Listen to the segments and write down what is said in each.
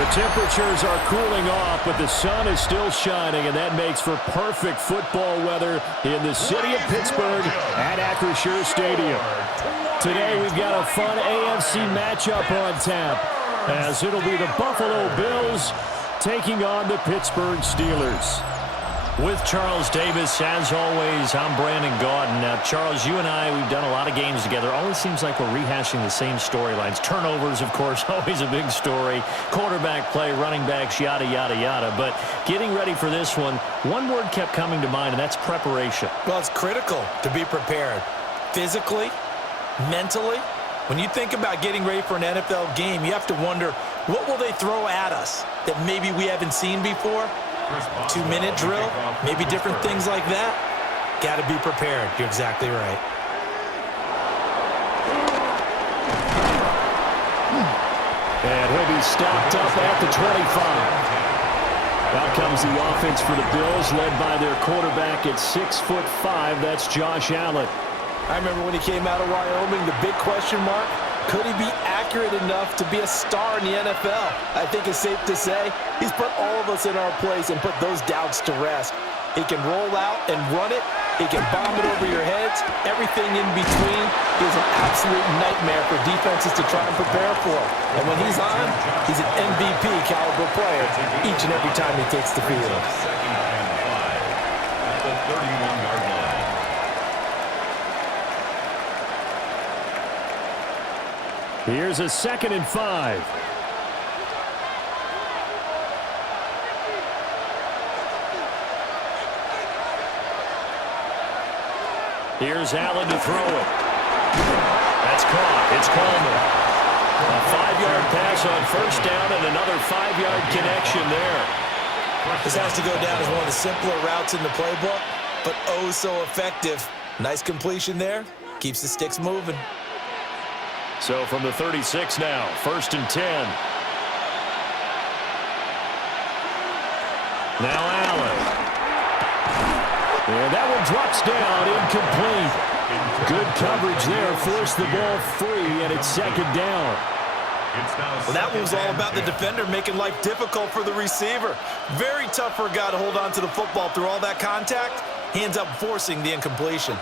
The temperatures are cooling off, but the sun is still shining, and that makes for perfect football weather in the city of Pittsburgh at Acrisure Stadium. Today we've got a fun AFC matchup on tap, as it'll be the Buffalo Bills taking on the Pittsburgh Steelers. With Charles Davis, as always, I'm Brandon Gaudin. Now, Charles, you and I, we've done a lot of games together. Always seems like we're rehashing the same storylines. Turnovers, of course, always a big story. Quarterback play, running backs, yada, yada, yada. But getting ready for this one word kept coming to mind, and that's preparation. Well, it's critical to be prepared. Physically, mentally. When you think about getting ready for an NFL game, you have to wonder, what will they throw at us that maybe we haven't seen before? 2-minute drill, maybe different things like that. Got to be prepared. You're exactly right. And he'll be stopped up at the 25. Out comes the offense for the Bills, led by their quarterback at 6'5". That's Josh Allen. I remember when he came out of Wyoming, the big question mark, could he be accurate enough to be a star in the NFL? I think it's safe to say he's put all of us in our place and put those doubts to rest. He can roll out and run it. He can bomb it over your heads. Everything in between is an absolute nightmare for defenses to try and prepare for. And when he's on, he's an MVP caliber player each and every time he takes the field. Second and 5 at the 31-yard line. Here's a 2nd and 5. Here's Allen to throw it. That's caught. It's Coleman. A 5-yard pass on first down and another 5-yard connection there. This has to go down as one of the simpler routes in the playbook, but oh so effective. Nice completion there. Keeps the sticks moving. So from the 36 now, 1st and 10. Now Allen. And that one drops down, incomplete. Good coverage there, forced the ball free, and it's 2nd down. Well, that one was all about the defender making life difficult for the receiver. Very tough for a guy to hold on to the football through all that contact. He ends up forcing the incompletion.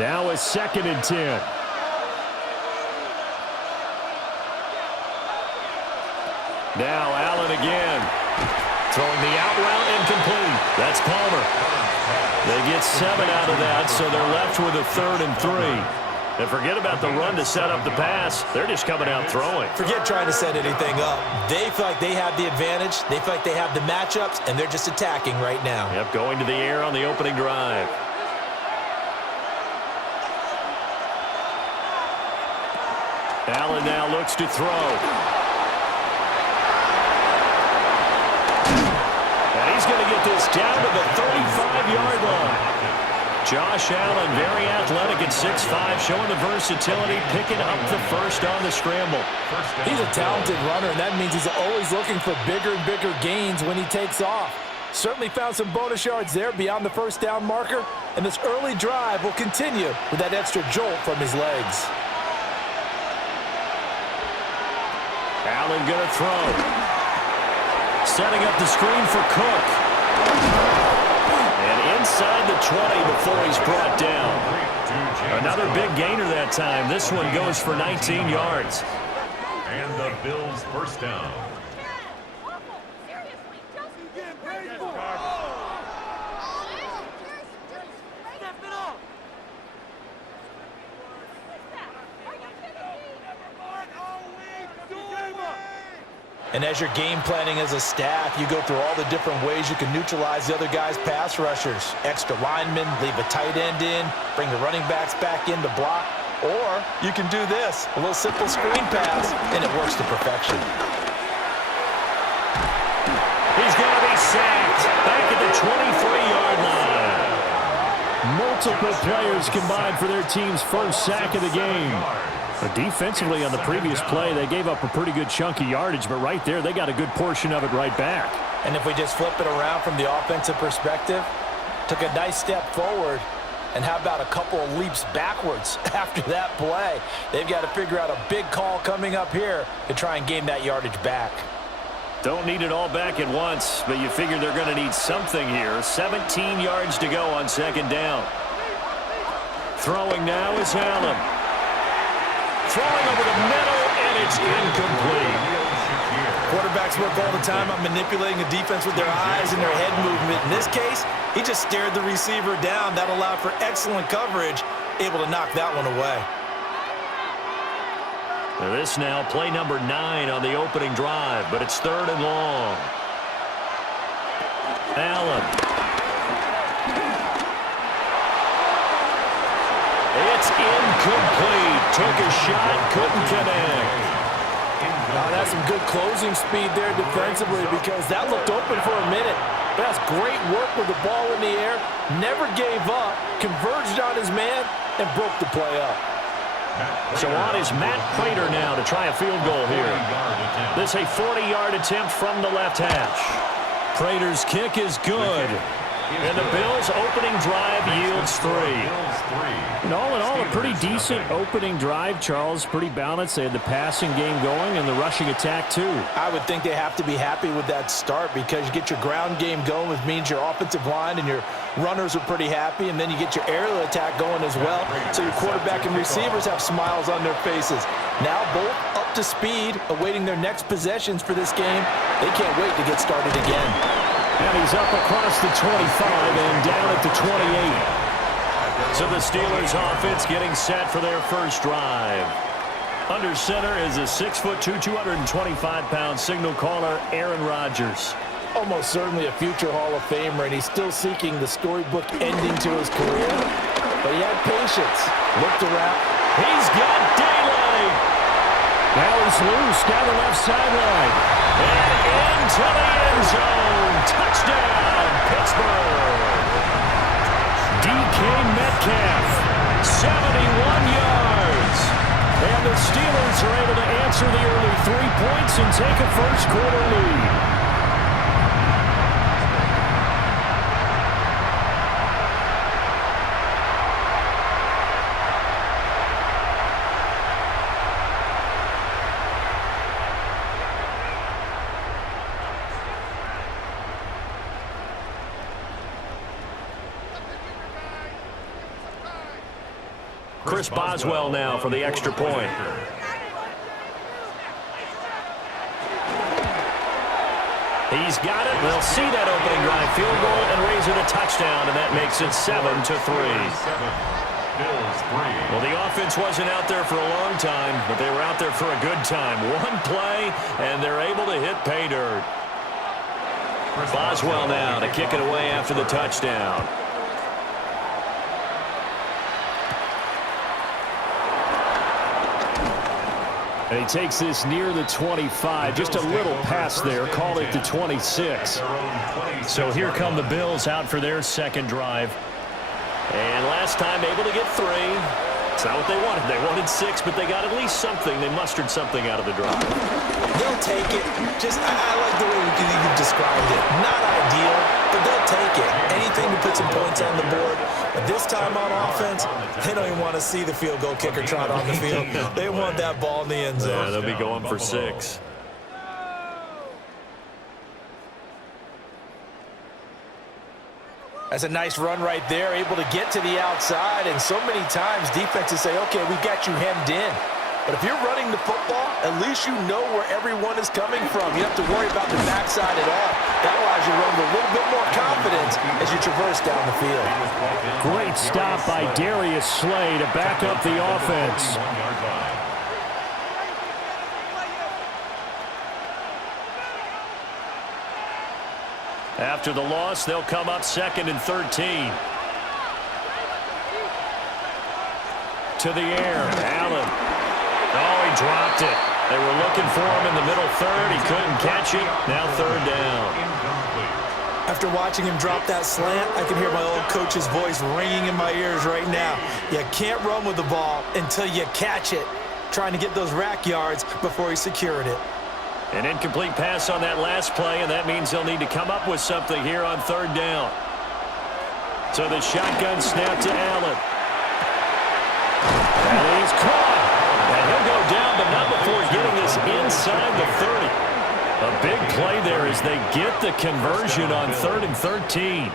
Now a 2nd and 10. Now Allen again. Throwing the out route, incomplete. That's Palmer. They get 7 out of that, so they're left with a 3rd and 3. And forget about the run to set up the pass. They're just coming out throwing. Forget trying to set anything up. They feel like they have the advantage. They feel like they have the matchups, and they're just attacking right now. Yep, going to the air on the opening drive. Allen now looks to throw. He's going to get this down to the 35-yard line. Josh Allen, very athletic at 6'5", showing the versatility, picking up the first on the scramble. He's a talented runner, and that means he's always looking for bigger and bigger gains when he takes off. Certainly found some bonus yards there beyond the first down marker, and this early drive will continue with that extra jolt from his legs. Allen going to throw. Setting up the screen for Cook. And inside the 20 before he's brought down. Another big gainer that time. This one goes for 19 yards. And the Bills first down. And as you're game planning as a staff, you go through all the different ways you can neutralize the other guy's pass rushers. Extra linemen, leave a tight end in, bring the running backs back in to block. Or you can do this, a little simple screen pass, and it works to perfection. He's going to be sacked back at the 23-yard line. Multiple players combined for their team's first sack of the game. But defensively on the previous play, they gave up a pretty good chunk of yardage, but right there, they got a good portion of it right back. And if we just flip it around from the offensive perspective, took a nice step forward, and how about a couple of leaps backwards after that play? They've got to figure out a big call coming up here to try and gain that yardage back. Don't need it all back at once, but you figure they're going to need something here. 17 yards to go on second down. Throwing now is Allen. Throwing over the middle, and it's incomplete. Quarterbacks work all the time on manipulating the defense with their eyes and their head movement. In this case, he just stared the receiver down. That allowed for excellent coverage, able to knock that one away. This now play number 9 on the opening drive, but it's 3rd and long. Allen. It's incomplete. Took a shot, couldn't connect. Now, that's some good closing speed there defensively because that looked open for a minute. That's great work with the ball in the air. Never gave up, converged on his man, and broke the play up. So on is Matt Prater now to try a field goal here. This a 40-yard attempt from the left hash. Prater's kick is good. And the Bills' opening drive yields 3. And all in all, a pretty decent opening drive, Charles. Pretty balanced. They had the passing game going and the rushing attack, too. I would think they have to be happy with that start because you get your ground game going, which means your offensive line and your runners are pretty happy, and then you get your aerial attack going as well. So your quarterback and receivers have smiles on their faces. Now both up to speed, awaiting their next possessions for this game. They can't wait to get started again. And he's up across the 25 and down at the 28. So the Steelers offense getting set for their first drive. Under center is a 6'2", 225-pound signal caller, Aaron Rodgers. Almost certainly a future Hall of Famer, and he's still seeking the storybook ending to his career. But he had patience, looked around. He's got daylight. Now he's loose down the left sideline. And into the end zone. Touchdown, Pittsburgh. DK Metcalf, 71 yards. And the Steelers are able to answer the early 3 points and take a first-quarter lead. Chris Boswell now for the extra point. He's got it. They'll see that opening drive field goal and raise it a touchdown, and that makes it 7-3. Well, the offense wasn't out there for a long time, but they were out there for a good time. One play, and they're able to hit pay dirt. Boswell now to kick it away after the touchdown. And he takes this near the 25. Just a little pass there. Call it the 26. So here come the Bills out for their second drive. And last time able to get 3. It's not what they wanted. They wanted 6, but they got at least something. They mustered something out of the drive. They'll take it. I like the way you described it. Not ideal, but they'll take it. Anything to put some points on the board. But this time on offense, they don't even want to see the field goal kicker trot on the field. They want that ball in the end zone. Yeah, they'll be going for 6. That's a nice run right there, able to get to the outside. And so many times defenses say, okay, we got you hemmed in. But if you're running the football, at least you know where everyone is coming from. You don't have to worry about the backside at all. That allows you to run with a little bit more confidence as you traverse down the field. Great stop by Darius Slay to back up the offense. After the loss, they'll come up 2nd and 13. To the air, Allen. Oh, he dropped it. They were looking for him in the middle third. He couldn't catch it. Now 3rd down. After watching him drop that slant, I can hear my old coach's voice ringing in my ears right now. You can't run with the ball until you catch it. Trying to get those rack yards before he secured it. An incomplete pass on that last play, and that means they'll need to come up with something here on 3rd down. So the shotgun snap to Allen. And he's caught. And he'll go down, but not before getting this inside the 30. A big play there as they get the conversion on 3rd and 13.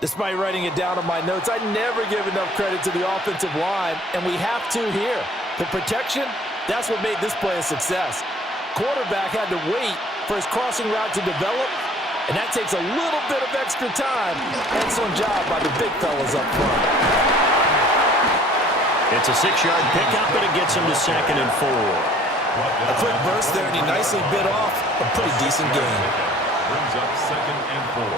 Despite writing it down on my notes, I never give enough credit to the offensive line, and we have to here. The protection, that's what made this play a success. Quarterback had to wait for his crossing route to develop, and that takes a little bit of extra time. Excellent job by the big fellas up front. It's a 6-yard pickup, and it gets him to 2nd and 4. A quick burst there, and he nicely bit off a pretty decent gain. Brings up 2nd and 4.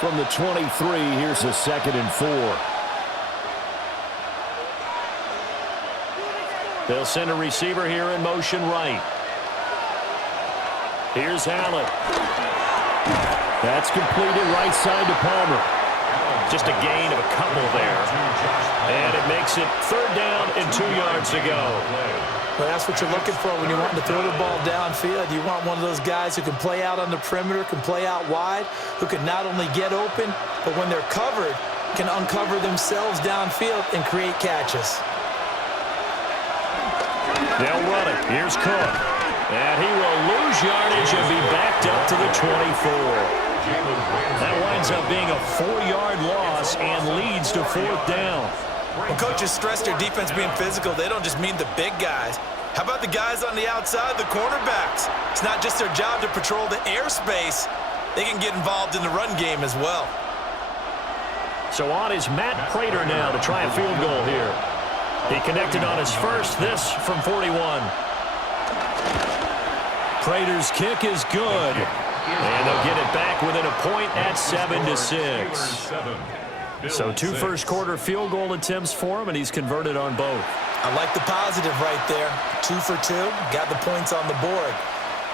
From the 23, here's a 2nd and 4. They'll send a receiver here in motion right. Here's Allen. That's completed right side to Palmer. Just a gain of a couple there. And it makes it 3rd down and 2 yards to go. Well, that's what you're looking for when you're wanting to throw the ball downfield. You want one of those guys who can play out on the perimeter, can play out wide, who can not only get open, but when they're covered, can uncover themselves downfield and create catches. They'll run it. Here's Cook. And he will lose yardage and be backed up to the 24. That winds up being a 4-yard loss and leads to 4th down. When coaches stress their defense being physical, they don't just mean the big guys. How about the guys on the outside, the cornerbacks? It's not just their job to patrol the airspace. They can get involved in the run game as well. So on is Matt Prater now to try a field goal here. He connected on his first, this from 41. Prater's kick is good. And they'll get it back within a point at 7-6. So 2 first-quarter field goal attempts for him, and he's converted on both. I like the positive right there. 2 for 2, got the points on the board.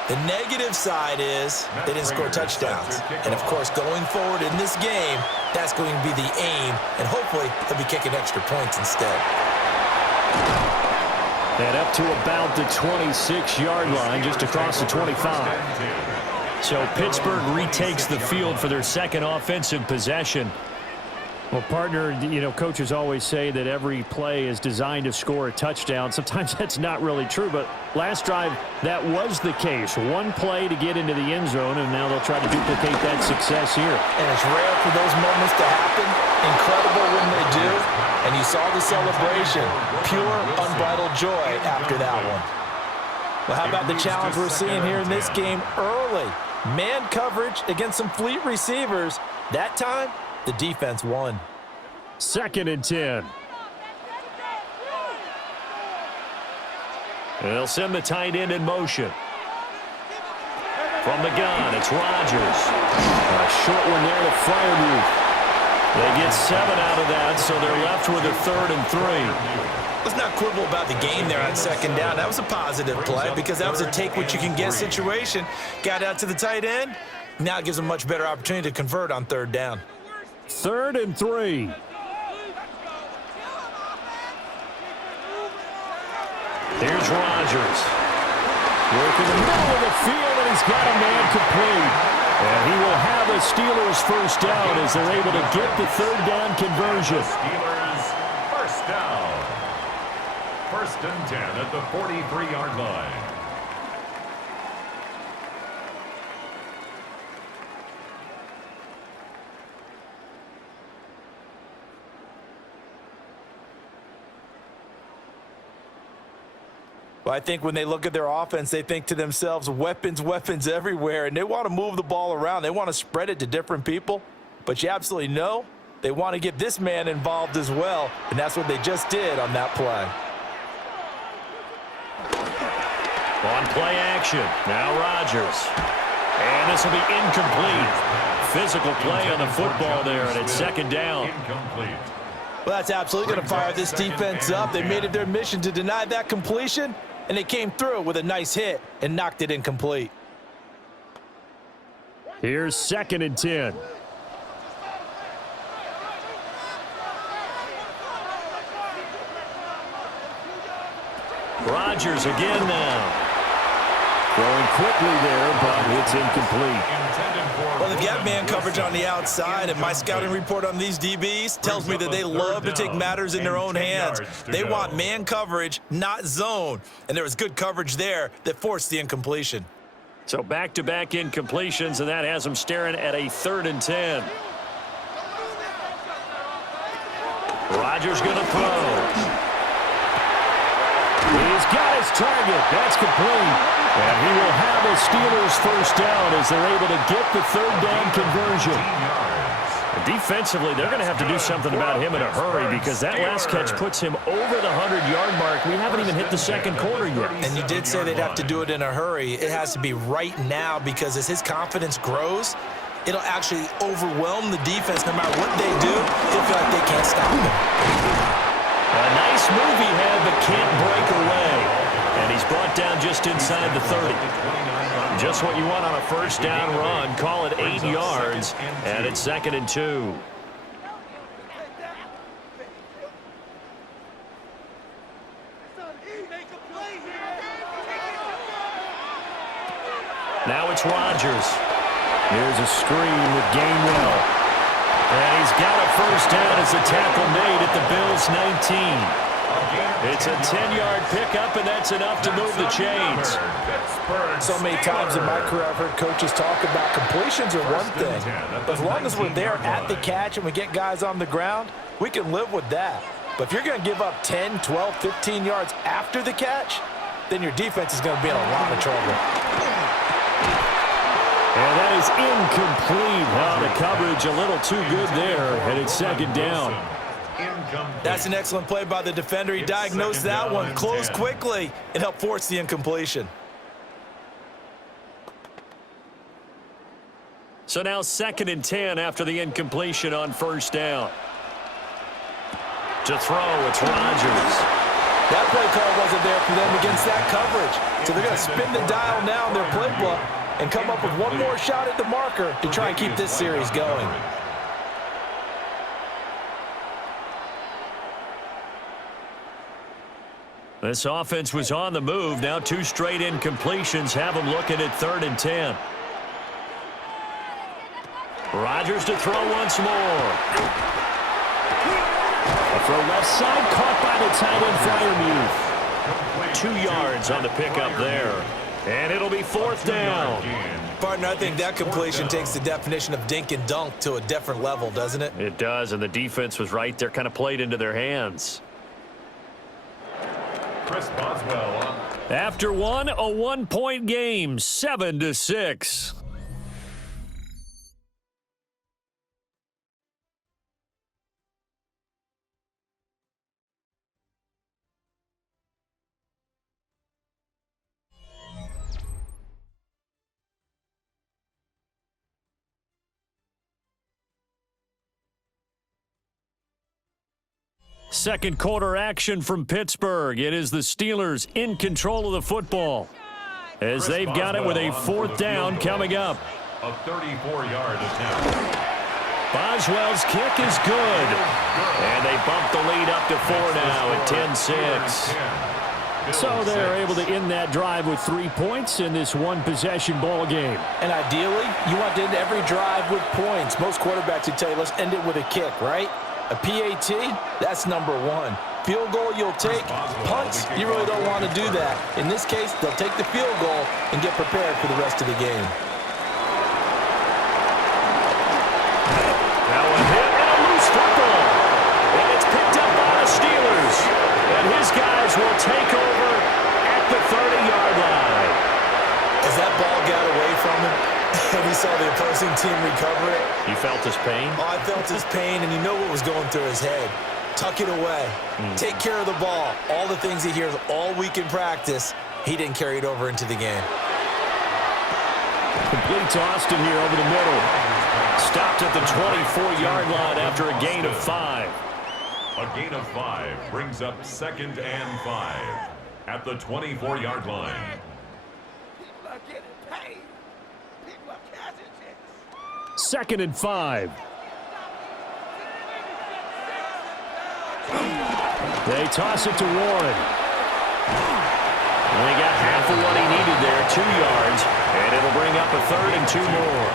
The negative side is they didn't score touchdowns. And, of course, going forward in this game, that's going to be the aim, and hopefully he'll be kicking extra points instead. And up to about the 26-yard line, just across the 25. So Pittsburgh retakes the field for their second offensive possession. Well, partner, you know, coaches always say that every play is designed to score a touchdown. Sometimes that's not really true, but last drive, that was the case. One play to get into the end zone, and now they'll try to duplicate that success here. And it's rare for those moments to happen. Incredible when they do. And you saw the celebration. Pure, unbridled joy after that one. Well, how about the challenge we're seeing here in this game early? Man coverage against some fleet receivers. That time, the defense won. 2nd and 10. They'll send the tight end in motion. From the gun, it's Rodgers. A short one there to Freiermuth. They get 7 out of that, so they're left with a 3rd and 3. Let's not quibble about the game there on 2nd down. That was a positive play because that was a take-what-you-can-get situation. Got out to the tight end. Now it gives them a much better opportunity to convert on 3rd down. 3rd and 3. Here's Rodgers. Working the middle of the field, and he's got a man complete. And he will have a Steelers first down as they're able to get the 3rd down conversion. Steelers first down. 1st and 10 at the 43-yard line. Well, I think when they look at their offense, they think to themselves, weapons, weapons everywhere, and they want to move the ball around. They want to spread it to different people, but you absolutely know they want to get this man involved as well, and that's what they just did on that play. On play action, now Rodgers. And this will be incomplete. Physical play on the football there, and it's 2nd down. Incomplete. Well, that's absolutely going to fire this defense up. They made it their mission to deny that completion, and they came through with a nice hit and knocked it incomplete. Here's 2nd and 10. Rodgers again now. Throwing quickly there, but it's incomplete. Well, they've got man coverage on the outside, and my scouting report on these DBs tells me that they love to take matters in their own hands. They want man coverage, not zone. And there was good coverage there that forced the incompletion. So back-to-back incompletions, and that has them staring at a 3rd and 10. Rodgers going to throw. He's got his target. That's complete. And he will have a Steelers first down as they're able to get the 3rd down conversion. Defensively, they're going to have to do something about him in a hurry because that last catch puts him over the 100-yard mark. We haven't even hit the 2nd quarter yet. And you did say they'd have to do it in a hurry. It has to be right now because as his confidence grows, it'll actually overwhelm the defense. No matter what they do, they'll feel like they can't stop him. A nice move he had, but can't break away. And he's brought down just inside the 30. Just what you want on a first down run. Call it 8 yards, and it's 2nd and 2. Now it's Rodgers. Here's a screen with Gainwell. And he's got a first down as the tackle made at the Bills' 19. It's a 10-yard pickup, and that's enough to move the chains. So many times in my career I've heard coaches talk about completions are one thing. But as long as we're there at the catch and we get guys on the ground, we can live with that. But if you're going to give up 10, 12, 15 yards after the catch, then your defense is going to be in a lot of trouble. And that is incomplete. Well, the coverage a little too good there, and it's 2nd down. That's an excellent play by the defender. He diagnosed that one, closed quickly, and helped force the incompletion. So now 2nd and 10 after the incompletion on first down. To throw, it's Rodgers. That play call wasn't there for them against that coverage. So they're going to spin the dial now in their playbook and come up with one more shot at the marker to try and keep this series going. This offense was on the move. Now 2 straight incompletions have them looking at 3rd and 10. Rodgers to throw once more. A throw left side, caught by the tight end, Freiermuth. 2 yards on the pickup there. And it'll be 4th down. Partner, I think that completion takes the definition of dink and dunk to a different level, doesn't it? It does, and the defense was right there, kind of played into their hands. Chris Boswell. After one, a 1-point game, 7-6. Second quarter action from Pittsburgh. It is the Steelers in control of the football as they've got it with a 4th down coming up. A 34-yard attempt. Boswell's kick is good. And they bump the lead up to 4 now at 10-6. So they're able to end that drive with 3 points in this one-possession ball game. And ideally, you want to end every drive with points. Most quarterbacks would tell you, let's end it with a kick, right? A PAT, that's number 1. Field goal you'll take. Punts, you really don't want to do that. In this case, they'll take the field goal and get prepared for the rest of the game. Now a hit and a loose football. And it's picked up by the Steelers. And his guys will take over at the 30-yard line. As that ball got away from him, and he saw the opposing team recover it. You felt his pain? Oh, I felt his pain, and you know what was going through his head. Tuck it away. Take care of the ball. All the things he hears all week in practice, he didn't carry it over into the game. Complete to Austin here over the middle. Stopped at the 24-yard line after a gain of 5. A gain of 5 brings up 2nd and 5 at the 24-yard line. 2nd and 5. They toss it to Warren. Well, he got half of what he needed there, 2 yards, and it'll bring up a 3rd and 2 more.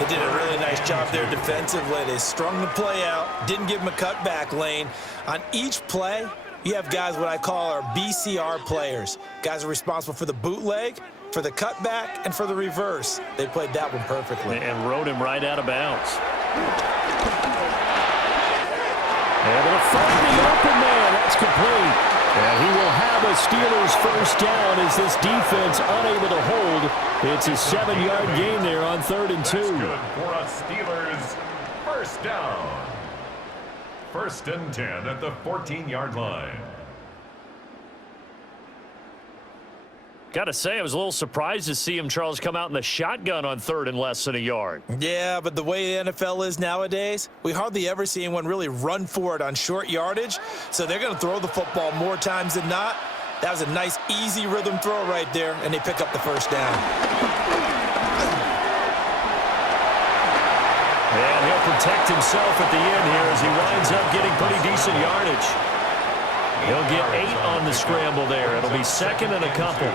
They did a really nice job there defensively. They strung the play out, didn't give him a cutback lane. On each play, you have guys what I call our BCR players. Guys are responsible for the bootleg, for the cutback, and for the reverse. They played that one perfectly. And rode him right out of bounds. Able to find the open man. That's complete. And he will have a Steelers first down as this defense unable to hold. It's a 7-yard gain there on 3rd and 2. That's good for a Steelers first down. 1st and 10 at the 14-yard line. Got to say, I was a little surprised to see him, Charles, come out in the shotgun on 3rd and less than a yard. Yeah, but the way the NFL is nowadays, we hardly ever see anyone really run for it on short yardage. So they're going to throw the football more times than not. That was a nice, easy rhythm throw right there, and they pick up the first down. And he'll protect himself at the end here as he winds up getting pretty decent yardage. He'll get 8 on the scramble there. It'll be 2nd and a couple.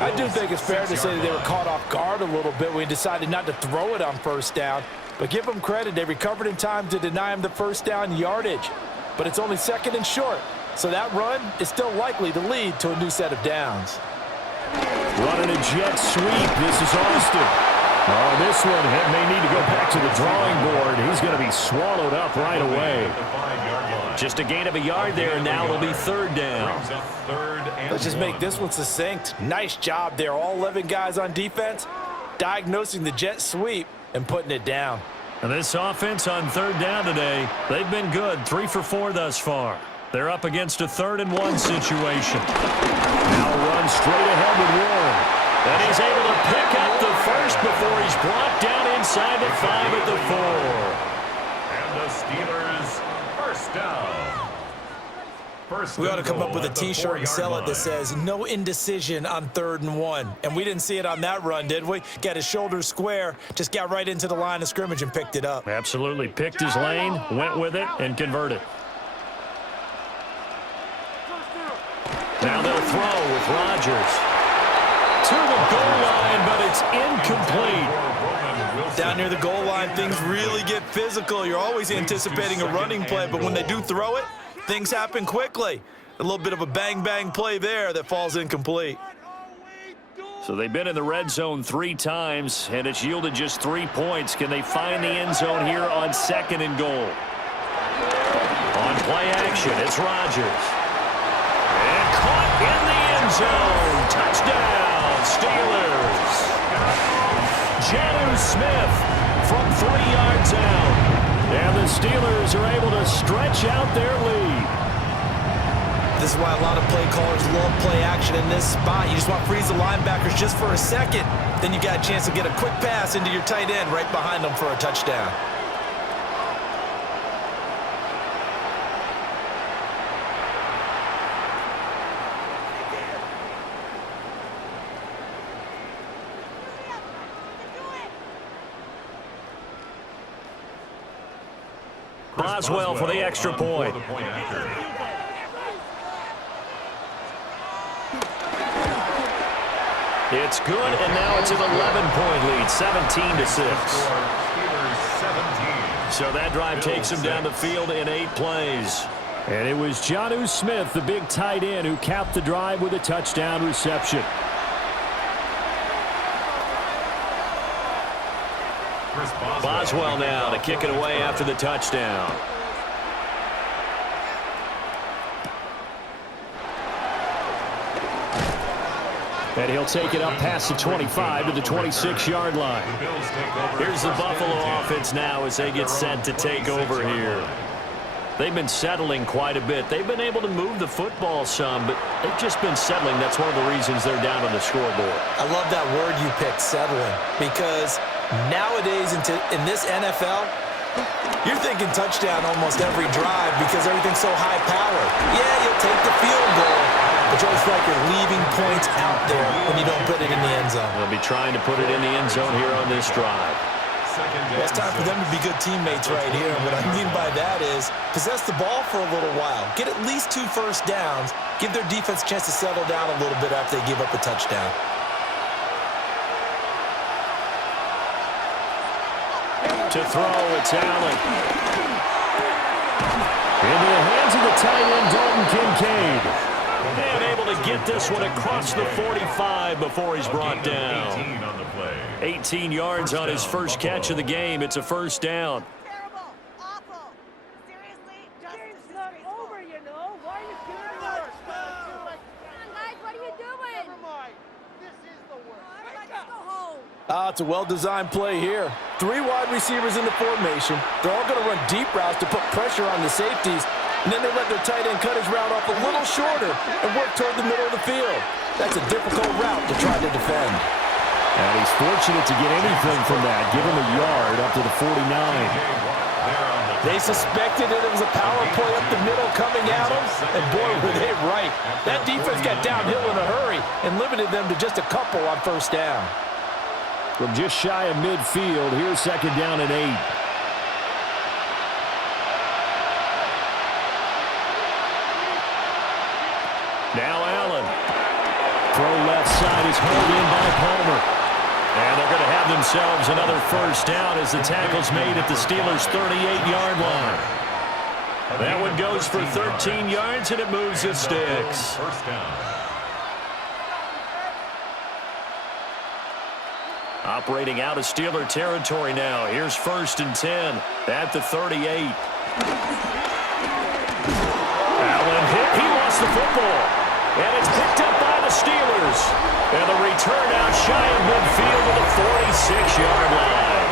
I do think it's fair to say that they were caught off guard a little bit when he decided not to throw it on first down. But give them credit. They recovered in time to deny him the first down yardage. But it's only 2nd and short. So that run is still likely to lead to a new set of downs. Running a jet sweep. This is Austin. Oh, this one may need to go back to the drawing board. He's going to be swallowed up right away. Just a gain of a yard there, and now it'll be 3rd down. Let's just make this one succinct. Nice job there. All 11 guys on defense diagnosing the jet sweep and putting it down. And this offense on 3rd down today, they've been good. 3 for 4 thus far. They're up against a 3rd and 1 situation. Now run straight ahead with Warren. And he's able to pick up the first before he's brought down inside the 5 at the 4. And the Steelers first down. We ought to come up with a T-shirt and sell it that says, no indecision on 3rd and 1. And we didn't see it on that run, did we? Got his shoulders square, just got right into the line of scrimmage and picked it up. Absolutely. Picked his lane, went with it, and converted. Now they'll throw with Rodgers. To the goal line, but it's incomplete. Down near the goal line, things really get physical. You're always anticipating a running play, but when they do throw it, things happen quickly. A little bit of a bang-bang play there that falls incomplete. So they've been in the red zone 3 times, and it's yielded just 3 points. Can they find the end zone here on 2nd and goal? On play action, it's Rodgers. And caught in the end zone. Touchdown, Steelers. Jonnu Smith from 3 yards out. And the Steelers are able to stretch out their lead. This is why a lot of play callers love play action in this spot. You just want to freeze the linebackers just for a second. Then you got a chance to get a quick pass into your tight end right behind them for a touchdown. Boswell for the extra point. It's good, and now it's an 11-point lead, 17-6. So that drive takes him down the field in 8 plays. And it was Jonnu Smith, the big tight end, who capped the drive with a touchdown reception. Boswell now to kick it away after the touchdown. And he'll take it up past the 25 to the 26-yard line. Here's the Buffalo offense now as they get set to take over here. They've been settling quite a bit. They've been able to move the football some, but they've just been settling. That's one of the reasons they're down on the scoreboard. I love that word you picked, settling, because nowadays in this NFL, you're thinking touchdown almost every drive because everything's so high-powered. Yeah, you'll take the field goal, but you always feel like you're leaving points out there when you don't put it in the end zone. They'll be trying to put it in the end zone here on this drive. Well, it's time for them to be good teammates right here. And what I mean by that is possess the ball for a little while. Get at least 2 first downs. Give their defense a chance to settle down a little bit after they give up a touchdown. To throw, it's Allen. Into the hands of the tight end, Dalton Kincaid. And able to get this one across the 45 before he's brought down. 18 yards on his first catch of the game. It's a first down. Terrible. Awful. Seriously? Game's not over, you know. Why are you doing this? Come on, guys. What are you doing? Never mind. This is the worst. All right, let's go home. It's a well-designed play here. 3 wide receivers in the formation. They're all going to run deep routes to put pressure on the safeties. And then they let their tight end cut his route off a little shorter and work toward the middle of the field. That's a difficult route to try to defend. And he's fortunate to get anything from that. Give him a yard up to the 49. They suspected that it was a power play up the middle coming at them, and boy, were they right. That defense got downhill in a hurry and limited them to just a couple on first down. From just shy of midfield, here's second down and 8. Now Allen. Throw left side is hauled in by Palmer. And they're going to have themselves another first down as the tackle's made at the Steelers' 38-yard line. That one goes for 13 yards, and it moves the sticks. First down. Operating out of Steeler territory now. Here's first and 10 at the 38. Allen hit. He lost the football. And it's picked up by the Steelers. And the return out shy of midfield to the 46-yard line.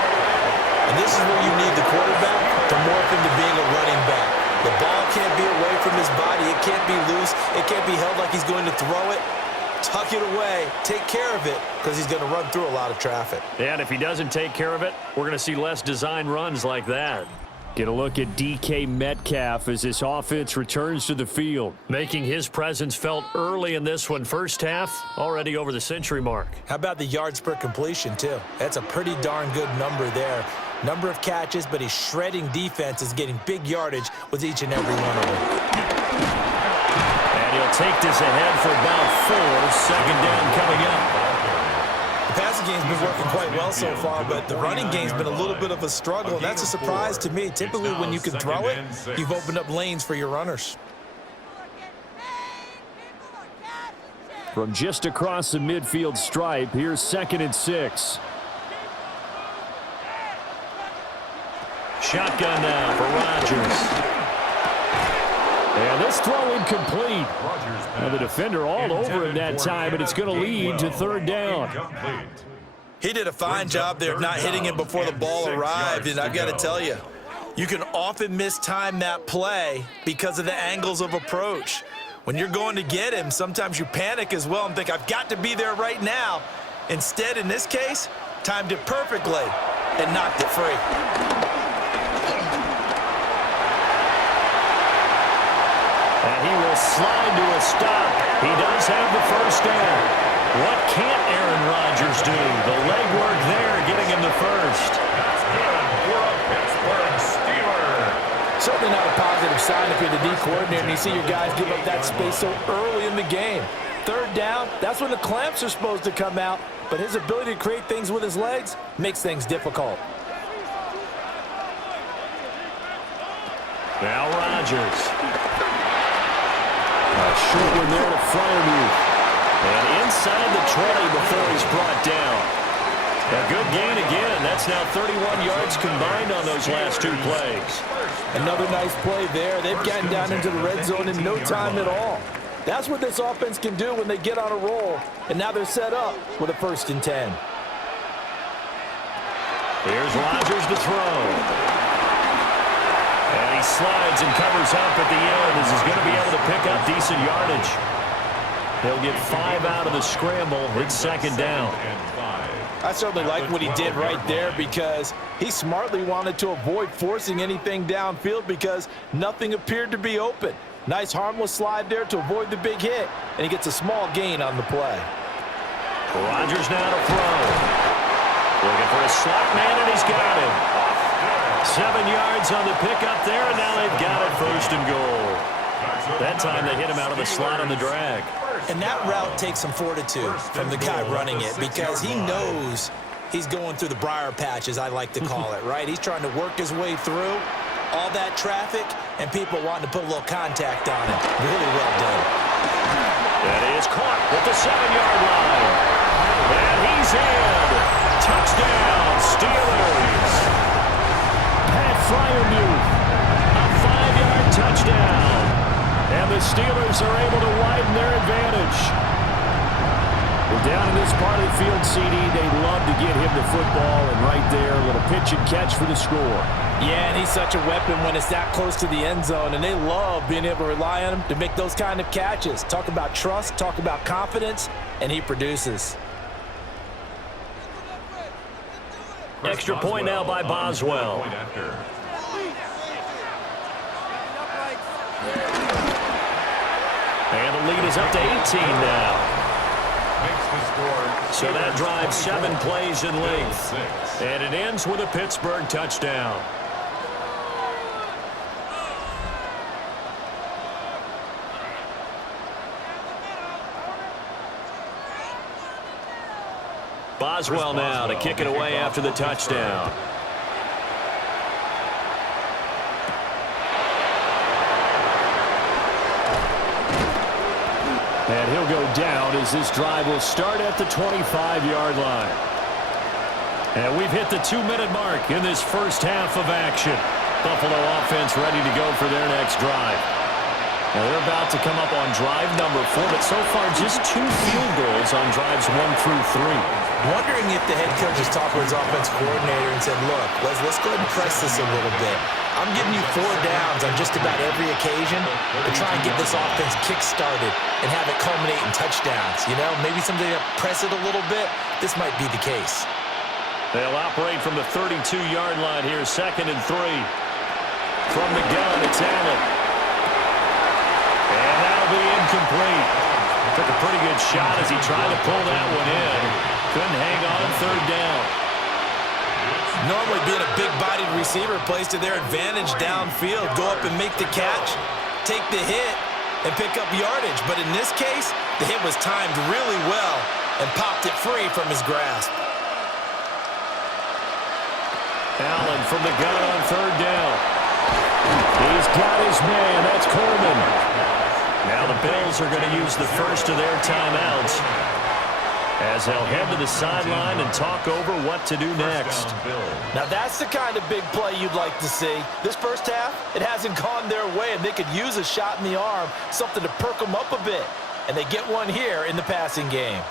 And this is where you need the quarterback to morph into being a running back. The ball can't be away from his body. It can't be loose. It can't be held like he's going to throw it. Tuck it away. Take care of it because he's going to run through a lot of traffic. And if he doesn't take care of it, we're going to see less design runs like that. Get a look at DK Metcalf as this offense returns to the field, making his presence felt early in this one. First half, already over the century mark. How about the yards per completion, too? That's a pretty darn good number there. Number of catches, but his shredding defense is getting big yardage with each and every one of them. And he'll take this ahead for about 4. Second down coming up. The passing game's been working quite well so far, but the running game's been a little bit of a struggle, and that's a surprise to me. Typically, when you can throw it, you've opened up lanes for your runners. From just across the midfield stripe, here's second and 6. Shotgun now for Rodgers. And this throw incomplete. Now the defender all over him that time, and it's going to lead to third down. He did a fine job there of not hitting him before the ball arrived, and I've got to tell you, you can often mistime that play because of the angles of approach. When you're going to get him, sometimes you panic as well and think, I've got to be there right now. Instead, in this case, timed it perfectly and knocked it free. And he will slide to a stop. He does have the first down. What can't Aaron Rodgers do? The legwork there, getting him the first. That's good for a Pittsburgh Steeler. Certainly not a positive sign if you're the D coordinator and you see your guys give up that space so early in the game. Third down, that's when the clamps are supposed to come out, but his ability to create things with his legs makes things difficult. Now Rodgers. A short one there to Freiermuth. And inside the 20 before he's brought down. A good gain again. That's now 31 yards combined on those last 2 plays. Another nice play there. They've gotten down into the red zone in no time at all. That's what this offense can do when they get on a roll. And now they're set up with a first and 10. Here's Rodgers to throw. And he slides and covers up at the end as he's going to be able to pick up decent yardage. He'll get 5 out of the scramble. It's second down. I certainly like what he did right there because he smartly wanted to avoid forcing anything downfield because nothing appeared to be open. Nice harmless slide there to avoid the big hit, and he gets a small gain on the play. Rodgers now to throw. Looking for a slot man, and he's got it. yards on the pickup there, and now they've got it first and goal. That time they hit him out of the slot on the drag. And that route takes some fortitude from the guy running it because he knows he's going through the briar patch, as I like to call it, right? He's trying to work his way through all that traffic and people wanting to put a little contact on him. Really well done. That is caught at the 7-yard line. And he's in. Touchdown, Steelers. Pat Fryermuth, a 5-yard touchdown. And the Steelers are able to widen their advantage. Well, down in this part of the field, CD, they love to get him the football, and right there, a little pitch and catch for the score. Yeah, and he's such a weapon when it's that close to the end zone, and they love being able to rely on him to make those kind of catches. Talk about trust, talk about confidence, and he produces. Extra point now by Boswell. And the lead is up to 18 now. So that drives 7 plays in length. And it ends with a Pittsburgh touchdown. Boswell now to kick it away after the touchdown. And he'll go down as this drive will start at the 25-yard line. And we've hit the 2-minute mark in this first half of action. Buffalo offense ready to go for their next drive. Now they're about to come up on drive number 4, but so far just 2 field goals on drives 1 through 3. Wondering if the head coach has talked to his offense coordinator and said, look, let's go ahead and press this a little bit. I'm giving you 4 downs on just about every occasion to try and get this offense kick-started and have it culminate in touchdowns. You know, maybe something to press it a little bit. This might be the case. They'll operate from the 32-yard line here, 2nd and 3. From the gun, it's Allen. And that'll be incomplete. Took a pretty good shot as he tried to pull that one in. Couldn't hang on 3rd down. Normally being a big-bodied receiver plays to their advantage downfield. Go up and make the catch, take the hit, and pick up yardage. But in this case, the hit was timed really well and popped it free from his grasp. Allen from the gun on 3rd down. He's got his man. That's Coleman. Now the Bills are going to use the first of their timeouts as they'll head to the sideline and talk over what to do next. Now that's the kind of big play you'd like to see. This first half, it hasn't gone their way, and they could use a shot in the arm, something to perk them up a bit. And they get one here in the passing game.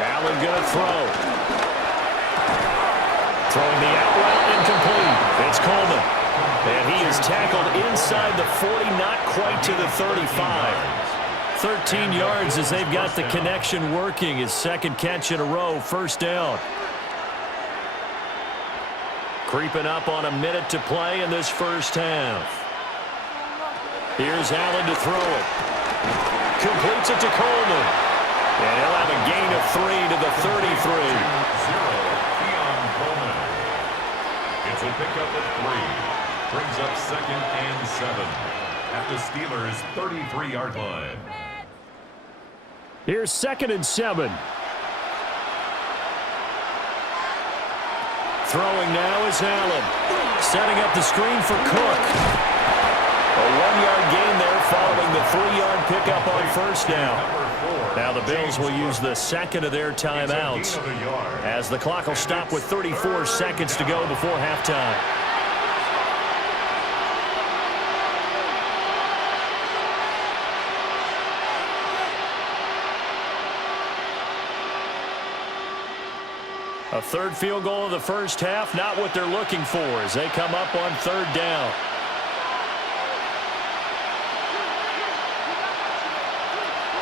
Allen going to throw. Throwing the out route incomplete. It's Coleman. And he is tackled inside the 40, not quite to the 35. 13 yards as they've got the connection working. His 2nd catch in a row, 1st down. Creeping up on a minute to play in this first half. Here's Allen to throw it. Completes it to Coleman. And he'll have a gain of 3 to the 33. It's a pickup of 3. Brings up 2nd and 7 at the Steelers' 33-yard line. Here's 2nd and 7. Throwing now is Allen. Setting up the screen for Cook. A 1-yard gain there following the 3-yard pickup on 1st down. Now the Bills will use the 2nd of their timeouts as the clock will stop with 34 seconds to go before halftime. A 3rd field goal of the first half, not what they're looking for as they come up on 3rd down.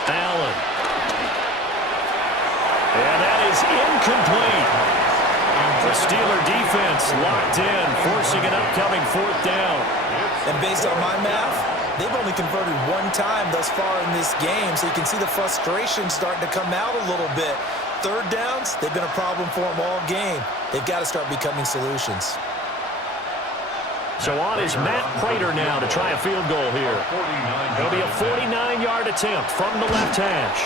Allen. And that is incomplete. The Steeler defense locked in, forcing an upcoming 4th down. And based on my math, they've only converted one time thus far in this game, so you can see the frustration starting to come out a little bit. Third downs, they've been a problem for them all game. They've got to start becoming solutions. So on is Matt Prater now to try a field goal here. It'll be a 49-yard attempt from the left hash.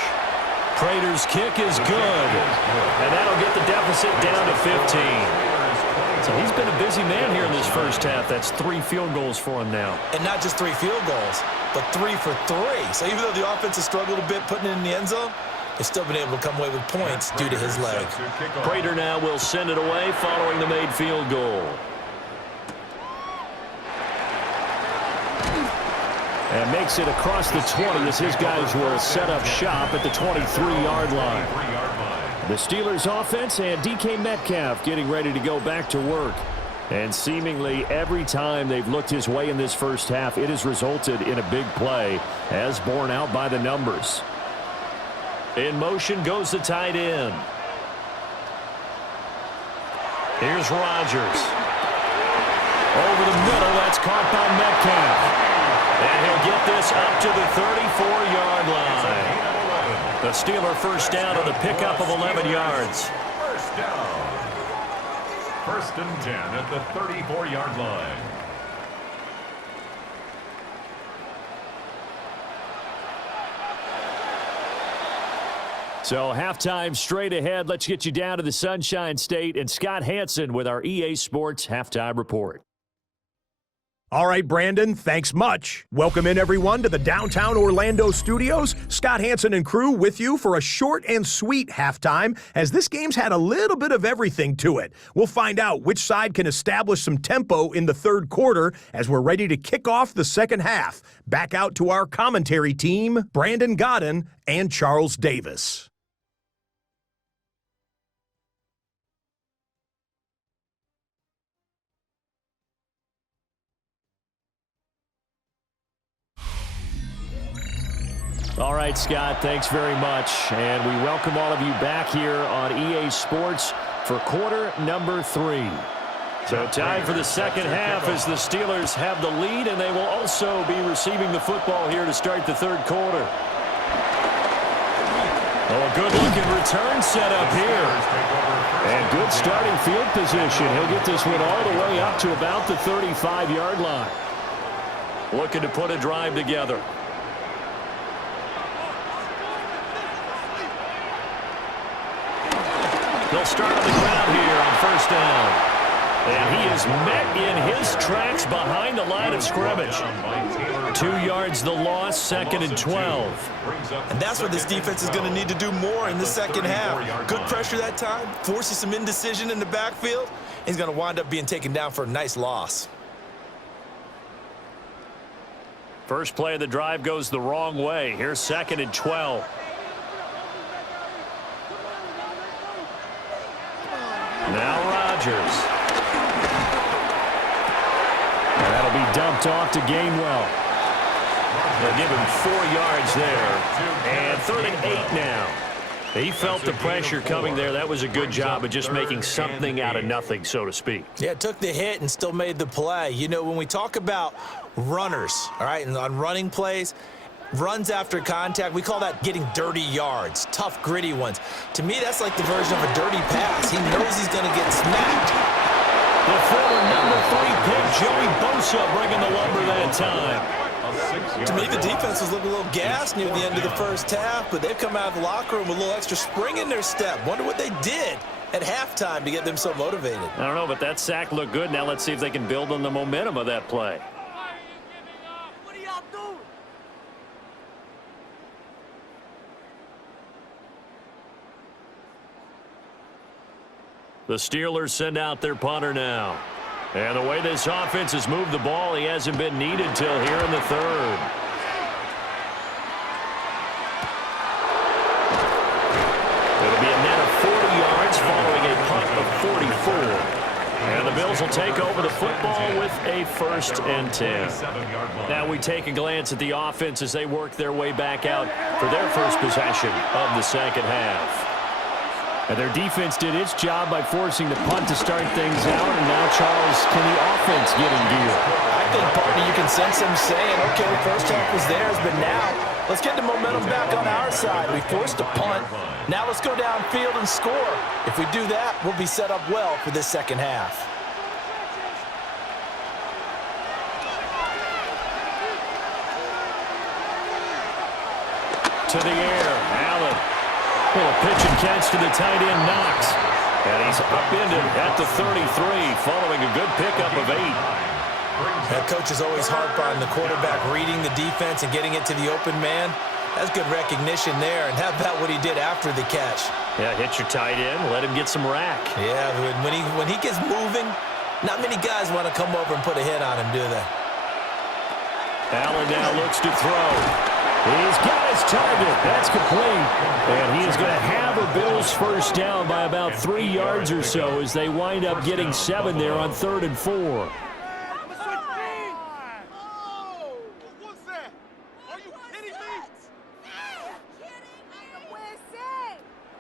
Prater's kick is good, and that'll get the deficit down to 15. So he's been a busy man here in this first half. That's 3 field goals for him now. And not just 3 field goals, but 3 for 3. So even though the offense has struggled a bit putting it in the end zone, they've still been able to come away with points due to his leg. Prater now will send it away following the made field goal. And makes it across the 20 as his guys will set up shop at the 23-yard line. The Steelers offense and DK Metcalf getting ready to go back to work. And seemingly every time they've looked his way in this first half, it has resulted in a big play, as borne out by the numbers. In motion goes the tight end. Here's Rodgers. Over the middle, that's caught by Metcalf. And he'll get this up to the 34-yard line. The Steeler first down on the pickup of 11 yards. First down. 1st and 10 at the 34-yard line. So halftime straight ahead. Let's get you down to the Sunshine State and Scott Hansen with our EA Sports Halftime Report. All right, Brandon, thanks much. Welcome in, everyone, to the downtown Orlando studios. Scott Hansen and crew with you for a short and sweet halftime, as this game's had a little bit of everything to it. We'll find out which side can establish some tempo in the third quarter as we're ready to kick off the second half. Back out to our commentary team, Brandon Godden and Charles Davis. All right, Scott, thanks very much. And we welcome all of you back here on EA Sports for quarter number 3. So time for the second half as the Steelers have the lead, and they will also be receiving the football here to start the third quarter. Oh, a good-looking return set up here. And good starting field position. He'll get this one all the way up to about the 35-yard line. Looking to put a drive together. They'll start on the ground here on first down. And he is met in his tracks behind the line of scrimmage. 2 yards the loss, 2nd and 12. And that's what this defense is going to need to do more in the second half. Good pressure that time, forces some indecision in the backfield. He's going to wind up being taken down for a nice loss. First play of the drive goes the wrong way. Here's 2nd and 12. Now Rodgers. And that'll be dumped off to Gainwell. They'll give him 4 yards there. And 3rd and 8 now. He felt the pressure coming there. That was a good job of just making something out of nothing, so to speak. Yeah, took the hit and still made the play. You know, when we talk about runners, all right, and on running plays, runs after contact, we call that getting dirty yards, tough, gritty ones. To me, that's like the version of a dirty pass. He knows he's going to get smacked. The former number 3 pick, Joey Bosa, bringing the lumber that time. To me, the defense was looking a little gassed near the end of the first half, but they've come out of the locker room with a little extra spring in their step. Wonder what they did at halftime to get them so motivated. I don't know, but that sack looked good. Now let's see if they can build on the momentum of that play. What are y'all doing? The Steelers send out their punter now. And the way this offense has moved the ball, he hasn't been needed till here in the third. It'll be a net of 40 yards following a punt of 44. And the Bills will take over the football with a 1st and 10. Now we take a glance at the offense as they work their way back out for their first possession of the second half. And their defense did its job by forcing the punt to start things out. And now, Charles, can the offense get in gear? I think, partner, you can sense them saying, okay, first half was theirs, but now let's get the momentum back on our side. We forced a punt. Now let's go downfield and score. If we do that, we'll be set up well for this second half. To the air, Allen. Little pitch and catch to the tight end, Knox. And he's upended at the 33, following a good pickup of 8. That coach is always harp on the quarterback reading the defense and getting it to the open man. That's good recognition there. And how about what he did after the catch? Yeah, hit your tight end, let him get some rack. Yeah, when he gets moving, not many guys want to come over and put a hit on him, do they? Allen now looks to throw. He's got his target. That's complete. And he is going to have a Bills first down by about 3 yards or so as they wind up getting 7 there on 3rd and 4.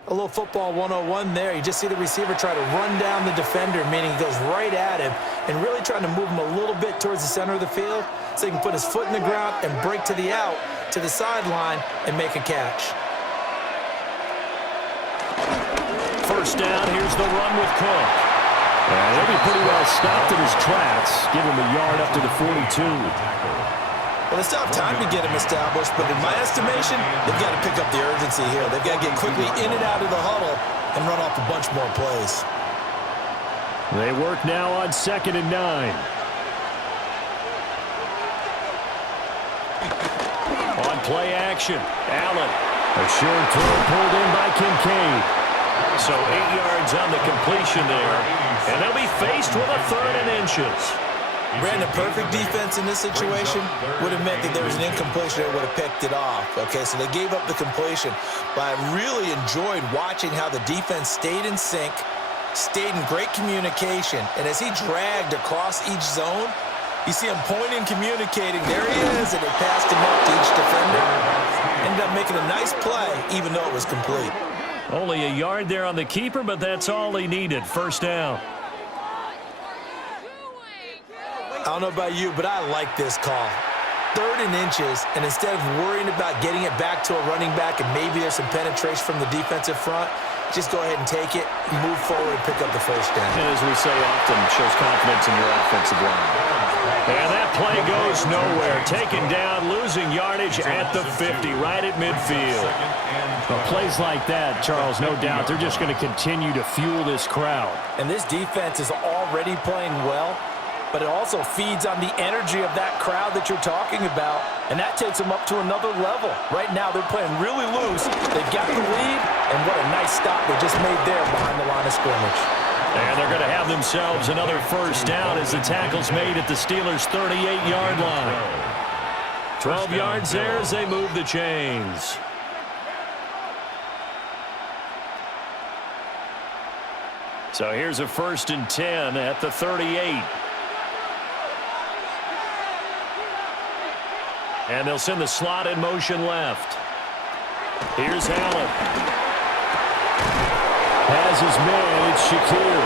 A little football 101 there. You just see the receiver try to run down the defender, meaning he goes right at him and really trying to move him a little bit towards the center of the field so he can put his foot in the ground and break to the out, to the sideline, and make a catch. First down, here's the run with Cook. And he'll be pretty well stopped in his tracks. Give him a yard up to the 42. Well, they still have time to get him established, but in my estimation, they've got to pick up the urgency here. They've got to get quickly in and out of the huddle and run off a bunch more plays. They work now on 2nd and 9. On play action, Allen. A short throw pulled in by Kincaid. So 8 yards on the completion there. And they'll be faced with a 3rd and inches. Brandon, perfect defense in this situation would have meant that there was an incompletion that would have picked it off. Okay, so they gave up the completion. But I really enjoyed watching how the defense stayed in sync, stayed in great communication, and as he dragged across each zone, you see him pointing, communicating. There he is, and it passed him up to each defender. Ended up making a nice play, even though it was complete. Only a yard there on the keeper, but that's all he needed. First down. I don't know about you, but I like this call. 3rd and inches, and instead of worrying about getting it back to a running back and maybe there's some penetration from the defensive front, just go ahead and take it, move forward, and pick up the first down. And as we say often, shows confidence in your offensive line. And that play goes nowhere. Taken down, losing yardage at the 50, right at midfield. Well, plays like that, Charles, no doubt, they're just going to continue to fuel this crowd. And this defense is already playing well, but it also feeds on the energy of that crowd that you're talking about, and that takes them up to another level. Right now, they're playing really loose. They've got the lead, and what a nice stop they just made there behind the line of scrimmage. And they're going to have themselves another first down as the tackle's made at the Steelers' 38-yard line. 12 yards there as they move the chains. So here's a 1st and 10 at the 38. And they'll send the slot in motion left. Here's Allen. Has his man, it's Shakir.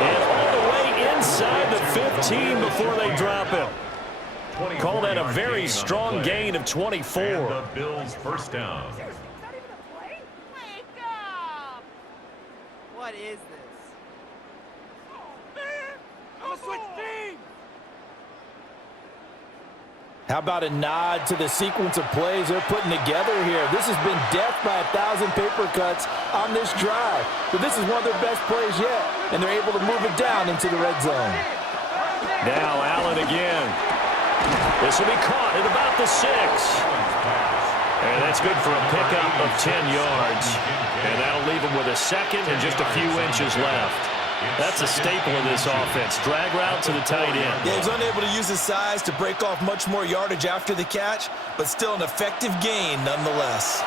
And all the way inside the 15 before they drop him. Call that a very strong gain of 24. And the Bills first down. Wake up! What is this? I'm gonna switch teams! How about a nod to the sequence of plays they're putting together here? This has been death by 1,000 paper cuts on this drive. But this is one of their best plays yet, and they're able to move it down into the red zone. Now Allen again. This will be caught at about the 6. And that's good for a pickup of 10 yards. And that'll leave him with a 2nd and just a few inches left. That's a staple of this offense. Drag route to the tight end. Yeah, he's unable to use his size to break off much more yardage after the catch, but still an effective gain nonetheless.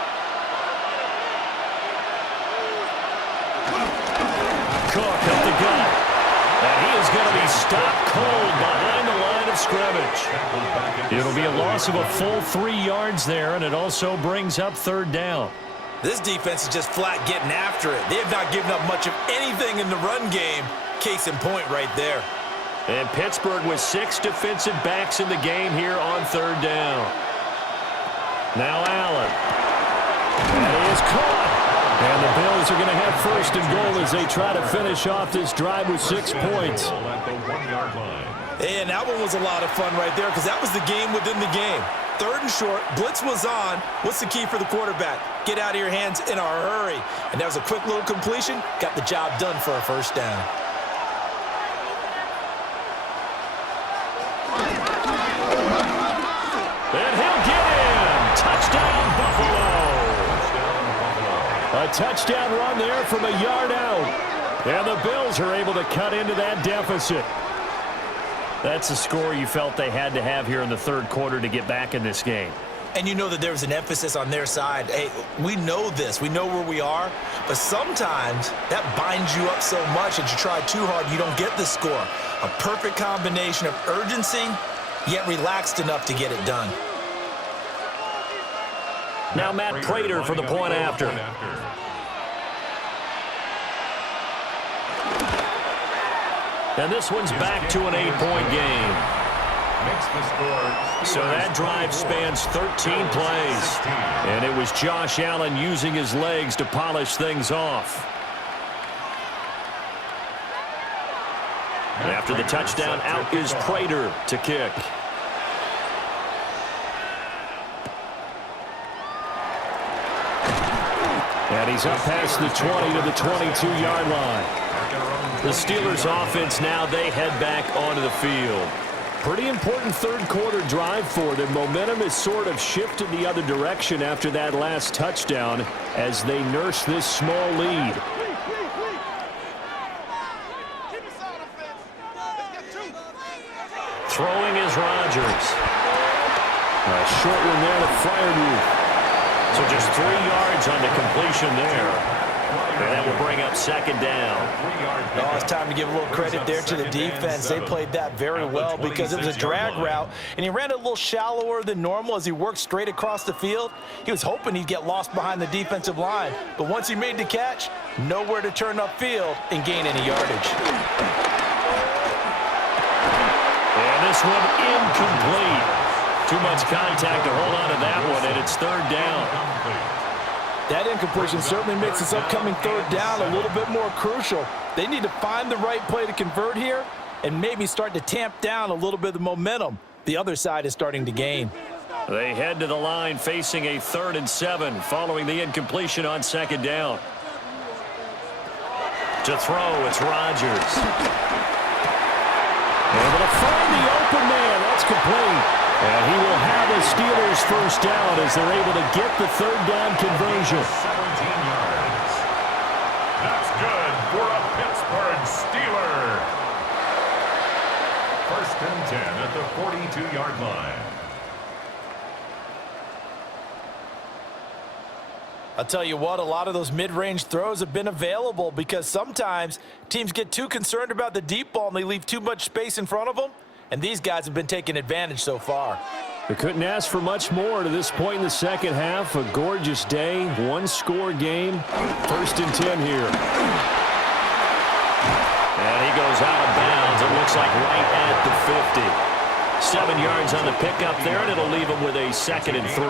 Cook up the gut. And he is going to be stopped cold behind the line of scrimmage. It'll be a loss of a full 3 yards there, and it also brings up 3rd down. This defense is just flat getting after it. They have not given up much of anything in the run game. Case in point right there. And Pittsburgh with 6 defensive backs in the game here on third down. Now Allen. That is caught. And the Bills are going to have first and goal as they try to finish off this drive with 6 points. At the 1-yard line. And that one was a lot of fun right there because that was the game within the game. Third and short, blitz was on. What's the key for the quarterback? Get out of your hands in a hurry. And that was a quick little completion. Got the job done for a first down. And he'll get in. Touchdown, Buffalo. A touchdown run there from a yard out. And the Bills are able to cut into that deficit. That's the score you felt they had to have here in the third quarter to get back in this game. And you know that there was an emphasis on their side. Hey, we know this. We know where we are. But sometimes that binds you up so much that you try too hard, you don't get the score. A perfect combination of urgency, yet relaxed enough to get it done. Now Matt Prater for the point after. And this one's back to an 8-point game. So that drive spans 13 plays. And it was Josh Allen using his legs to polish things off. And after the touchdown, out is Prater to kick. And he's up past the 20 to the 22-yard line. The Steelers' offense now, they head back onto the field. Pretty important third-quarter drive for them. Momentum has sort of shifted the other direction after that last touchdown as they nurse this small lead. Throwing is Rodgers. A short one there to Freiermuth. So just 3 yards on the completion there. And that will bring up second down. Oh, it's time to give a little credit there to the defense. They played that very well because it was a drag route, and he ran it a little shallower than normal as he worked straight across the field. He was hoping he'd get lost behind the defensive line, but once he made the catch, nowhere to turn upfield and gain any yardage. And this one incomplete. Too much contact to hold on to that one, and it's third down. That incompletion certainly makes this upcoming third down a little bit more crucial. They need to find the right play to convert here and maybe start to tamp down a little bit of the momentum the other side is starting to gain. They head to the line facing a 3rd and 7 following the incompletion on second down. To throw, it's Rodgers. Able to find the open man. That's complete. And he will have a Steelers first down as they're able to get the third down conversion. 17 yards. That's good for a Pittsburgh Steeler. 1st and 10 at the 42-yard line. I'll tell you what, a lot of those mid-range throws have been available because sometimes teams get too concerned about the deep ball and they leave too much space in front of them. And these guys have been taking advantage so far. They couldn't ask for much more to this point in the second half. A gorgeous day, one-score game. 1st and 10 here. And he goes out of bounds. It looks like right at the 50. 7 yards on the pickup there, and it'll leave him with a 2nd and 3.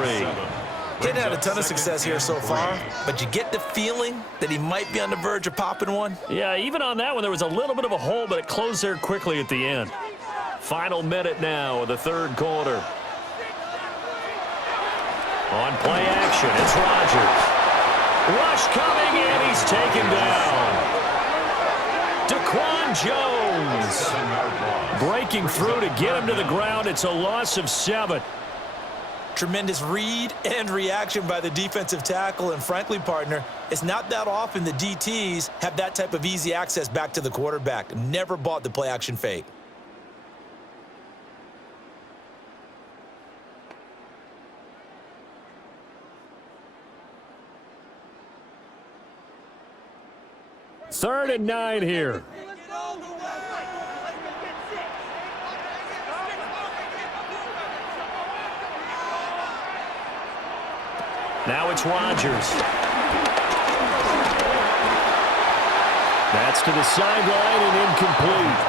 He hadn't had a ton of success here so far, but you get the feeling that he might be on the verge of popping one. Yeah, even on that one, there was a little bit of a hole, but it closed there quickly at the end. Final minute now of the third quarter. On play action, it's Rodgers. Rush coming, and he's taken down. Daquan Jones breaking through to get him to the ground. It's a loss of 7. Tremendous read and reaction by the defensive tackle, and frankly, partner, it's not that often the DTs have that type of easy access back to the quarterback. Never bought the play action fake. Third and 9 here. Now it's Rodgers. Gets to the sideline and incomplete.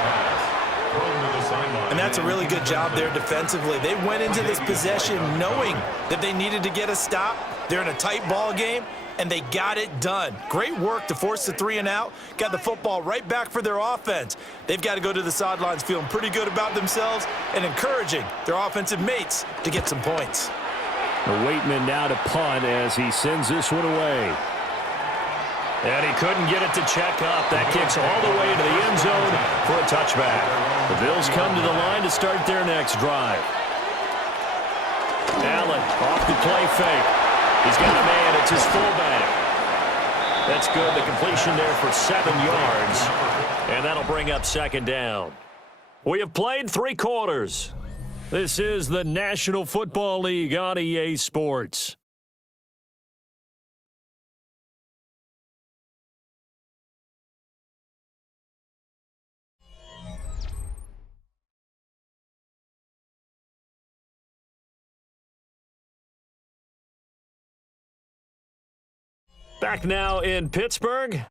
And that's a really good job there defensively. They went into this possession knowing that they needed to get a stop. They're in a tight ball game, and they got it done. Great work to force the 3 and out. Got the football right back for their offense. They've got to go to the sidelines feeling pretty good about themselves and encouraging their offensive mates to get some points. The Waitman now to punt as he sends this one away. And he couldn't get it to check up. That kicks all the way to the end zone for a touchback. The Bills come to the line to start their next drive. Allen off the play fake. He's got a man. It's his fullback. That's good. The completion there for 7 yards. And that'll bring up second down. We have played 3 quarters. This is the National Football League on EA Sports. Back now in Pittsburgh.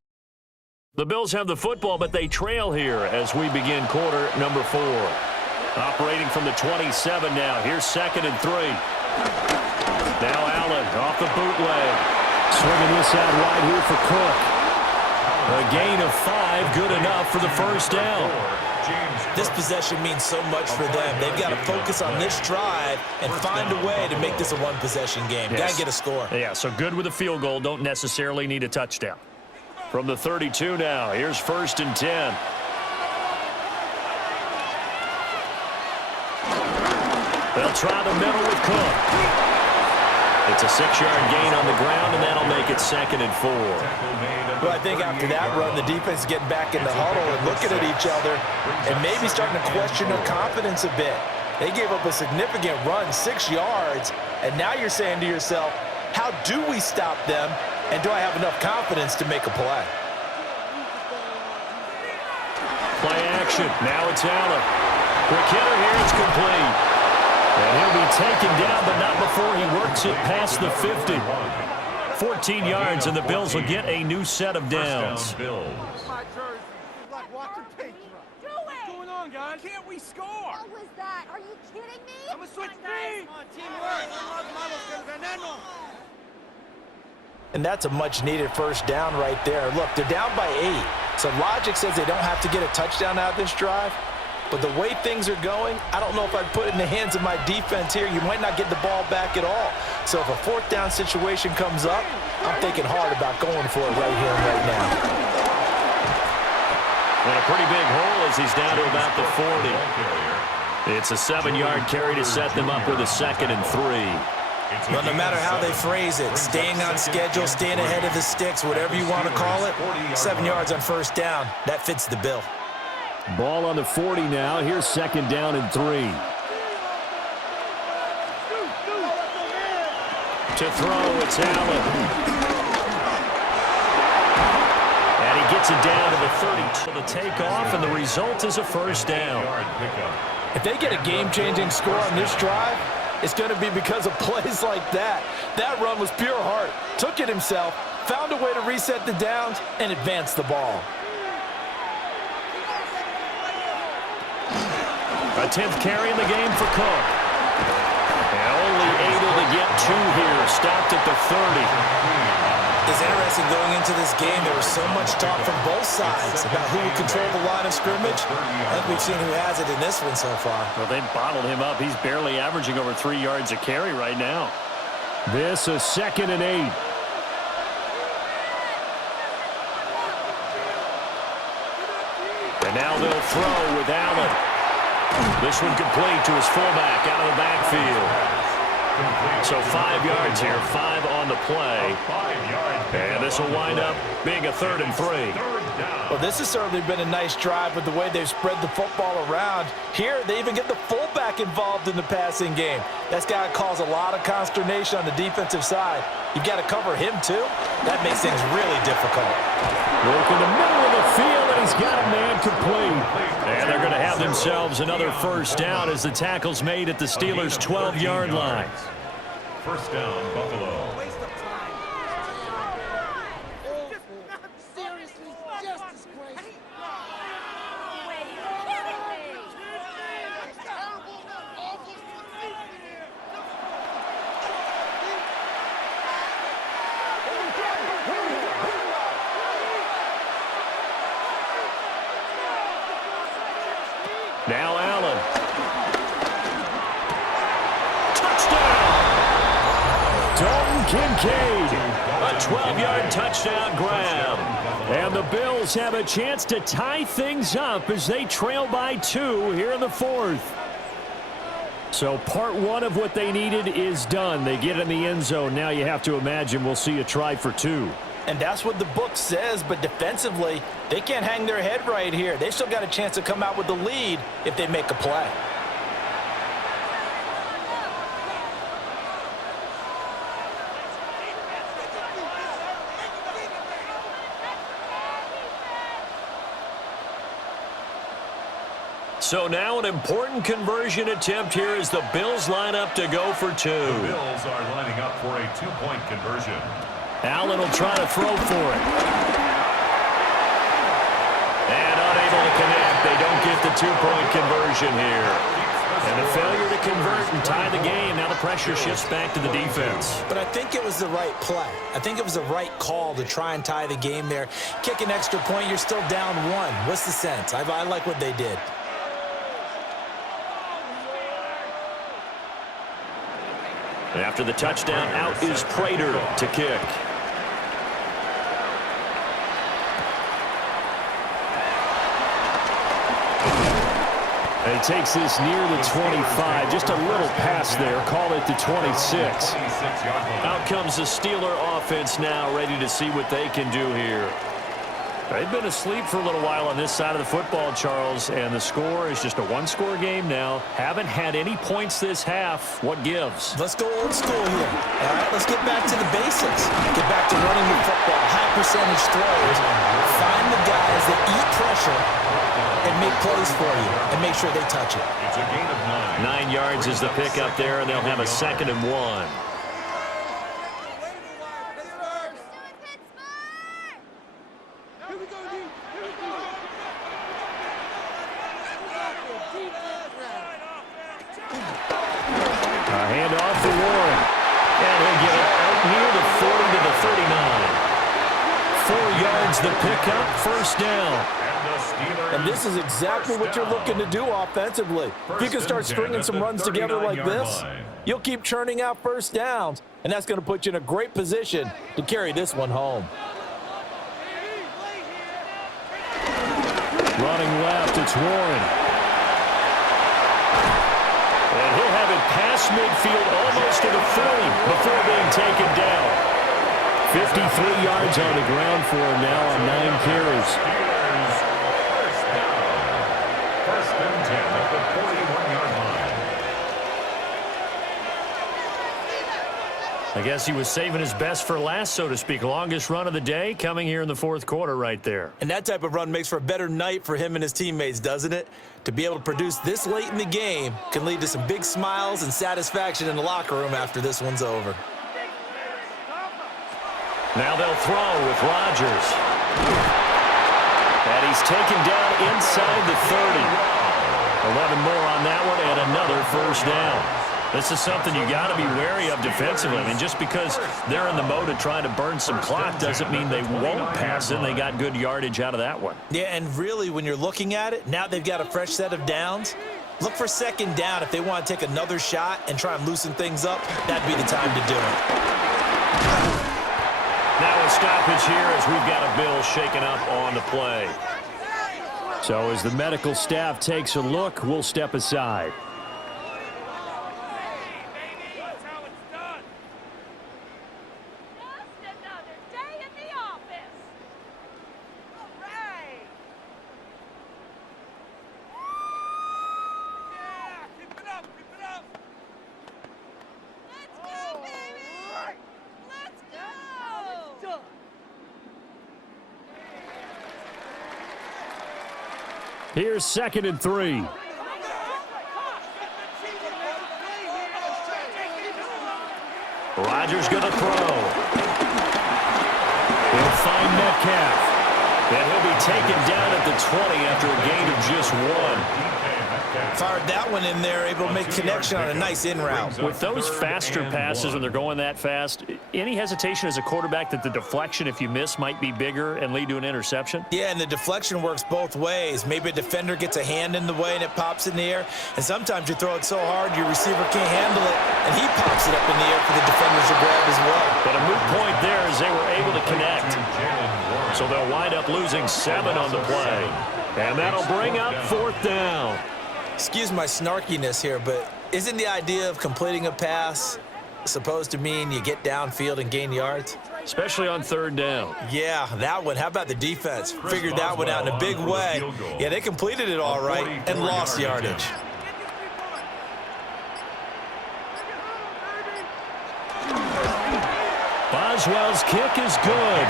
The Bills have the football, but they trail here as we begin quarter number 4. Operating from the 27 now. Here's 2nd and 3. Now Allen off the bootleg. Swinging this out wide here for Cook. A gain of 5, good enough for the first down. This possession means so much for them. They've got to focus on this drive and find a way to make this a one-possession game. Yes. Got to get a score. Yeah, so good with a field goal. Don't necessarily need a touchdown. From the 32 now, here's 1st and 10. They'll try the middle with Cook. It's a 6-yard gain on the ground, and that'll make it 2nd and 4. Well, I think after that run, the defense is getting back in the huddle and looking at each other and maybe starting to question their confidence a bit. They gave up a significant run, 6 yards, and now you're saying to yourself, how do we stop them, and do I have enough confidence to make a play? Play action. Now it's Allen. Quick hitter here. It's complete. And he'll be taken down, but not before he works it past the 50. 14 yards, and the Bills will get a new set of downs. What's going on, guys? Can't we score? What was that? Are you kidding me? I'm a switch speed. Come on, teamwork. And that's a much-needed first down right there. Look, they're down by 8. So logic says they don't have to get a touchdown out of this drive. But the way things are going, I don't know if I'd put it in the hands of my defense here. You might not get the ball back at all. So if a 4th down situation comes up, I'm thinking hard about going for it right here and right now. And a pretty big hole as he's down to about the 40. It's a 7-yard carry to set them up with a 2nd and 3. Well, no matter how they phrase it, staying on schedule, staying ahead of the sticks, whatever you want to call it, 7 yards on first down, that fits the bill. Ball on the 40 now. Here's 2nd down and 3. To throw, it's Allen. And he gets it down to the 30. The takeoff, and the result is a first down. If they get a game-changing score on this drive, it's going to be because of plays like that. That run was pure heart. Took it himself, found a way to reset the downs, and advance the ball. A 10th carry in the game for Cook. And only able to get 2 here. Stopped at the 30. It's interesting going into this game. There was so much talk from both sides about who would control the line of scrimmage. I think we've seen who has it in this one so far. Well, they bottled him up. He's barely averaging over 3 yards a carry right now. This a 2nd and 8. And now they'll throw with Allen. This one complete to his fullback out of the backfield. So 5 yards here, 5 on the play. And this will wind up being a 3rd and 3. Well, this has certainly been a nice drive with the way they've spread the football around. Here, they even get the fullback involved in the passing game. That's got to cause a lot of consternation on the defensive side. You've got to cover him, too. That makes things really difficult. Work in the middle of the field, and he's got a man complete. And they're going to have themselves another first down as the tackle's made at the Steelers' 12-yard line. First down, Buffalo. Seriously, just disgrace. touchdown! Dalton Kincaid, a 12-yard touchdown grab. And the Bills have a chance to tie things up as they trail by 2 here in the 4th. So part 1 of what they needed is done. They get in the end zone. Now you have to imagine we'll see a try for 2. And that's what the book says, but defensively, they can't hang their head right here. They still got a chance to come out with the lead if they make a play. So now an important conversion attempt here as the Bills line up to go for 2. The Bills are lining up for a 2-point conversion. Allen will try to throw for it. And unable to connect. They don't get the 2-point conversion here. And a failure to convert and tie the game. Now the pressure shifts back to the defense. But I think it was the right play. I think it was the right call to try and tie the game there. Kick an extra point, you're still down 1. What's the sense? I like what they did. After the touchdown, out is Prater to kick. And he takes this near the 25. Just a little pass there. Call it the 26. Out comes the Steeler offense now, ready to see what they can do here. They've been asleep for a little while on this side of the football, Charles, and the score is just a 1-score game now. Haven't had any points this half. What gives? Let's go old school here. All right, let's get back to the basics. Get back to running the football, high percentage throws. Find the guys that eat pressure and make plays for you and make sure they touch it. It's a gain of 9. 9 yards is the pickup there, and they'll have a 2nd and 1. Handoff for Warren. And he'll get it out near the 40 to the 39. 4 yards the pickup, 1st down. And this is exactly what you're looking to do offensively. If you can start stringing some runs together like this, you'll keep churning out 1st downs, and that's going to put you in a great position to carry this one home. Running left, it's Warren. And he'll have it past midfield almost to the 40 before being taken down. 53 yards on the ground for him now on 9 carries. First and 10 at the 41-yard line. I guess he was saving his best for last, so to speak. Longest run of the day coming here in the 4th quarter right there. And that type of run makes for a better night for him and his teammates, doesn't it? To be able to produce this late in the game can lead to some big smiles and satisfaction in the locker room after this one's over. Now they'll throw with Rodgers. And he's taken down inside the 30. 11 more on that one and another 1st down. This is something you got to be wary of defensively. I mean, just because they're in the mode of trying to burn some clock doesn't mean they won't pass it. They got good yardage out of that one. Yeah, and really, when you're looking at it, now they've got a fresh set of downs. Look for 2nd down if they want to take another shot and try and loosen things up. That'd be the time to do it. Now a stoppage here as we've got a Bill shaken up on the play. So as the medical staff takes a look, we'll step aside. Here's 2nd and 3. Rodgers going to throw. He'll find Metcalf. And he'll be taken down at the 20 after a gain of just 1. Fired that one in there, able to make connection on a nice in route. With those faster passes when they're going that fast, any hesitation as a quarterback that the deflection, if you miss, might be bigger and lead to an interception? Yeah, and the deflection works both ways. Maybe a defender gets a hand in the way and it pops in the air. And sometimes you throw it so hard your receiver can't handle it, and he pops it up in the air for the defenders to grab as well. But a moot point there as they were able to connect. So they'll wind up losing 7 on the play. And that'll bring up 4th down. Excuse my snarkiness here, but isn't the idea of completing a pass supposed to mean you get downfield and gain yards? Especially on 3rd down. Yeah, that one. How about the defense? Figured that one out in a big way. Yeah, they completed it all right and lost yardage. Boswell's kick is good.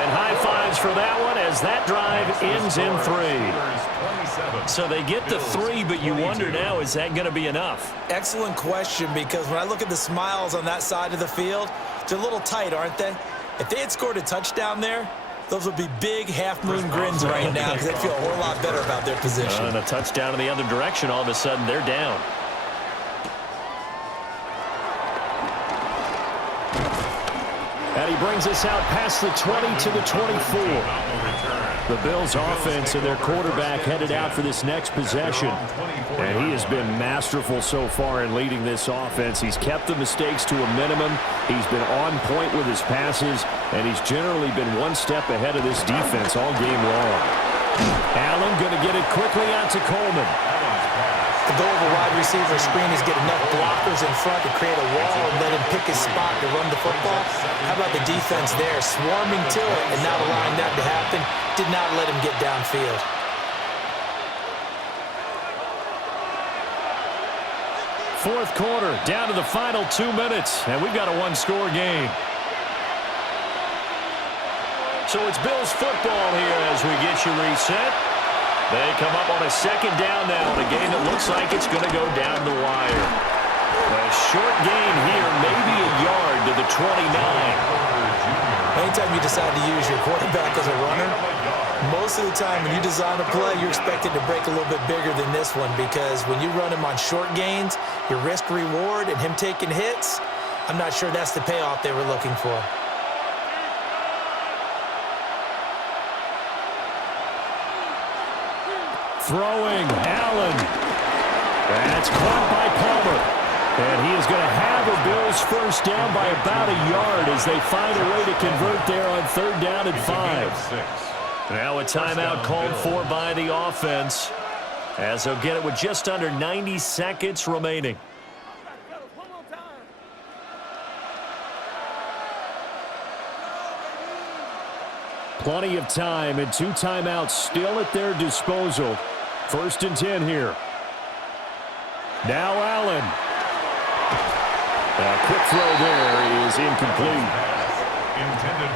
And high fives for that one as that drive ends in 3. So they get the 3, but you wonder now, is that going to be enough? Excellent question, because when I look at the smiles on that side of the field, they're a little tight, aren't they? If they had scored a touchdown there, those would be big half-moon grins right now because they'd feel a whole lot better about their position. And a touchdown in the other direction, all of a sudden they're down. And he brings us out past the 20 to the 24. The Bills' offense and their quarterback headed out for this next possession. And he has been masterful so far in leading this offense. He's kept the mistakes to a minimum. He's been on point with his passes. And he's generally been one step ahead of this defense all game long. Allen going to get it quickly out to Coleman. The goal of a wide receiver screen is get enough blockers in front to create a wall and let him pick his spot to run the football. How about the defense there, swarming to it and not allowing that to happen? Did not let him get downfield. Fourth quarter, down to the final 2 minutes, and we've got a one-score game. So it's Bills football here as we get you reset. They come up on a 2nd down now in a game that looks like it's going to go down the wire. A short gain here, maybe a yard to the 29. Anytime you decide to use your quarterback as a runner, most of the time when you design a play, you're expected to break a little bit bigger than this one, because when you run him on short gains, your risk-reward and him taking hits, I'm not sure that's the payoff they were looking for. Throwing, Allen. That's caught by Palmer. And he is going to have a Bills first down by about a yard as they find a way to convert there on 3rd down and 5. Now a timeout called for by the offense as they'll get it with just under 90 seconds remaining. Plenty of time and 2 timeouts still at their disposal. 1st and 10 here. Now Allen. A quick throw there is incomplete.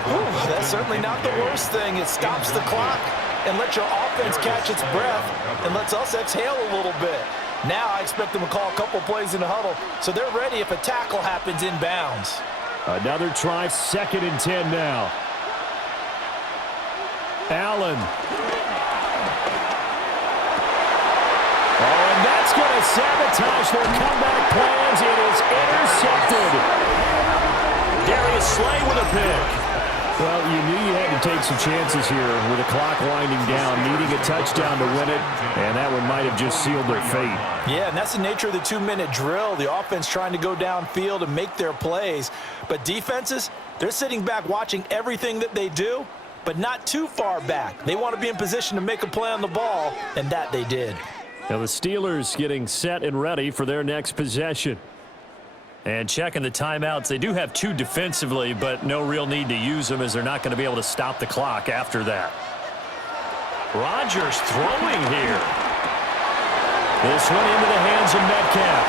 Ooh, that's certainly not the worst thing. It stops the clock and lets your offense catch its breath and lets us exhale a little bit. Now I expect them to call a couple plays in the huddle so they're ready if a tackle happens inbounds. Another try, 2nd and 10 now. Allen. Oh, and that's going to sabotage their comeback plans. It is intercepted. Darius Slay with a pick. Well, you knew you had to take some chances here with the clock winding down, needing a touchdown to win it, and that one might have just sealed their fate. Yeah, and that's the nature of the 2-minute drill. The offense trying to go downfield and make their plays. But defenses, they're sitting back watching everything that they do, but not too far back. They want to be in position to make a play on the ball, and that they did. Now the Steelers getting set and ready for their next possession. And checking the timeouts, they do have 2 defensively, but no real need to use them as they're not going to be able to stop the clock after that. Rodgers throwing here. This one into the hands of Metcalf.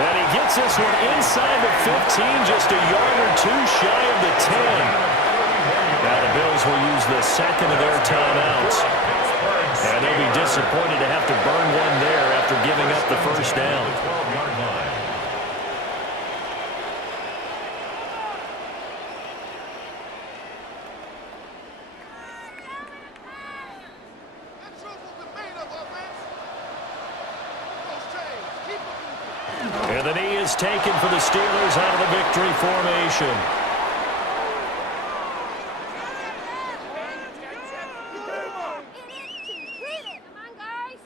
And he gets this one inside the 15, just a yard or 2 shy of the 10. Now the Bills will use the 2nd of their timeouts. And they'll be disappointed to have to burn one there after giving up the first down. And the knee is taken for the Steelers out of the victory formation. Come on, guys.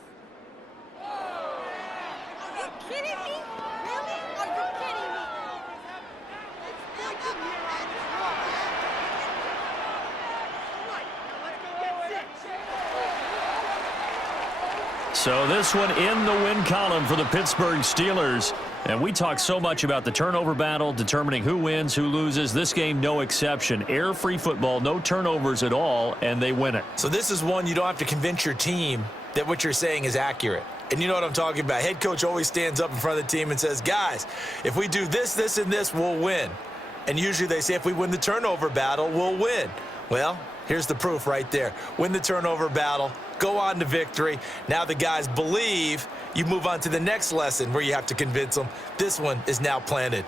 Are you kidding me? Really? So this one in the win column for the Pittsburgh Steelers. And we talk so much about the turnover battle, determining who wins, who loses. This game, no exception. Air-free football, no turnovers at all, and they win it. So this is one you don't have to convince your team that what you're saying is accurate. And you know what I'm talking about. Head coach always stands up in front of the team and says, guys, if we do this, this, and this, we'll win. And usually they say if we win the turnover battle, we'll win. Well, here's the proof right there. Win the turnover battle, go on to victory. Now the guys believe. You move on to the next lesson where you have to convince them. This one is now planted.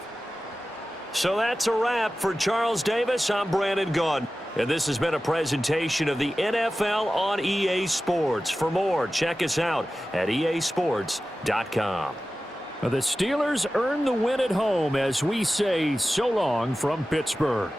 So that's a wrap for Charles Davis. I'm Brandon Gaudin. And this has been a presentation of the NFL on EA Sports. For more, check us out at easports.com. The Steelers earn the win at home as we say so long from Pittsburgh.